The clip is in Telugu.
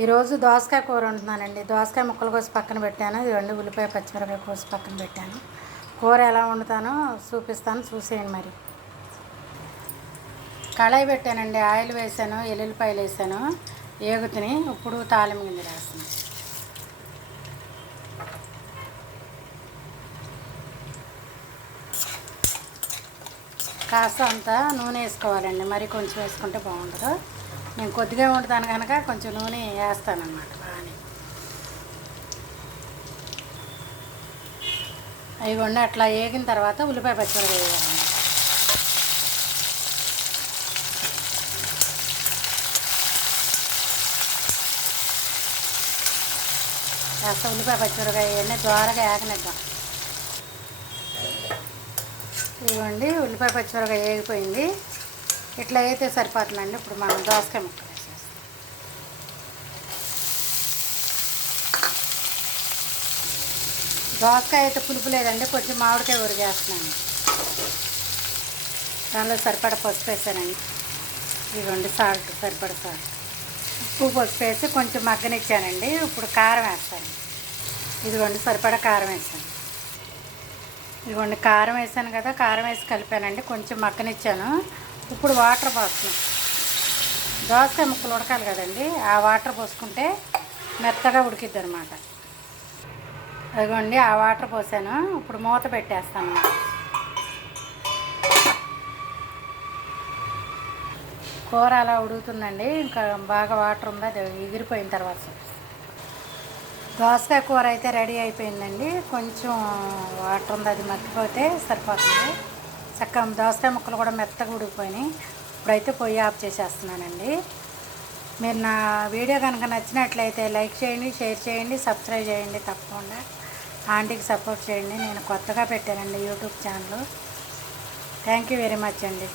ఈరోజు దోసకాయ కూర వండుతున్నానండి. దోసకాయ ముక్కలు కోసి పక్కన పెట్టాను. ఇదిగోండి ఉల్లిపాయ పచ్చిమిరపకాయ కోసి పక్కన పెట్టాను. కూర ఎలా వండుతానో చూపిస్తాను, చూసేయండి. మరి కళాయి పెట్టానండి, ఆయిల్ వేసాను, ఎల్లుల్లిపాయలు వేసాను, ఏగుతుని ఇప్పుడు తాలింపు గింజలు వేస్తున్నాను. కాస్త అంతా నూనె వేసుకోవాలండి, మరి కొంచెం వేసుకుంటే బాగుండదు. నేను కొద్దిగా వండుతాను కనుక కొంచెం నూనె వేస్తానన్నమాట. బాగానే అవి అట్లా వేగిన తర్వాత ఉల్లిపాయ పచ్చిమిరపకాయ వేయాలండి. కాస్త ఉల్లిపాయ పచ్చిమిరపకాయ వేయండి, ద్వారగా వేగనిద్దాం. ఇవ్వండి ఉల్లిపాయ పచ్చిమిరపకాయ వేగిపోయింది. ఇట్లా అయితే సరిపోతుందండి. ఇప్పుడు మనం దోసకాయ ముక్కలు వేసేస్తాం. దోసకాయ అయితే పులుపు లేదండి, కొంచెం మామిడికాయ ఉరిగేస్తున్నాను. దానిలో సరిపడ పసుపు వేసానండి. ఇవ్వండి సాల్ట్, సరిపడ సాల్ట్, ఉప్పు, పసుపు వేసి కొంచెం మగ్గనిచ్చానండి. ఇప్పుడు కారం వేస్తాను. ఇదిగోండి సరిపడ కారం వేసాను. ఇదిగోండి కారం వేసాను కదా, కారం వేసి కలిపానండి, కొంచెం మగ్గనిచ్చాను. ఇప్పుడు వాటర్ పోస్తున్నాను. దోసకాయ ముక్కలు ఉడకాలి కదండి, ఆ వాటర్ పోసుకుంటే మెత్తగా ఉడికిద్ది అనమాట. అదిగోండి ఆ వాటర్ పోసాను. ఇప్పుడు మూత పెట్టేస్తాను. కూర అలా ఉడుకుతుందండి, ఇంకా బాగా వాటర్ ఉంది, అది ఎగిరిపోయిన తర్వాత దోసకాయ కూర అయితే రెడీ అయిపోయిందండి. కొంచెం వాటర్ ఉంది, అది మగ్గిపోతే సరిపోతుంది. చక్కగా దోసకాయ ముక్కలు కూడా మెత్తగా ఉడికిపోయినాయి. ఇప్పుడైతే పొయ్యి ఆఫ్ చేసేస్తున్నానండి. మీరు నా వీడియో కనుక నచ్చినట్లయితే లైక్ చేయండి, షేర్ చేయండి, సబ్స్క్రైబ్ చేయండి. తప్పకుండా ఆంటీకి సపోర్ట్ చేయండి. నేను కొత్తగా పెట్టానండి YouTube channel. Thank you very much అండి.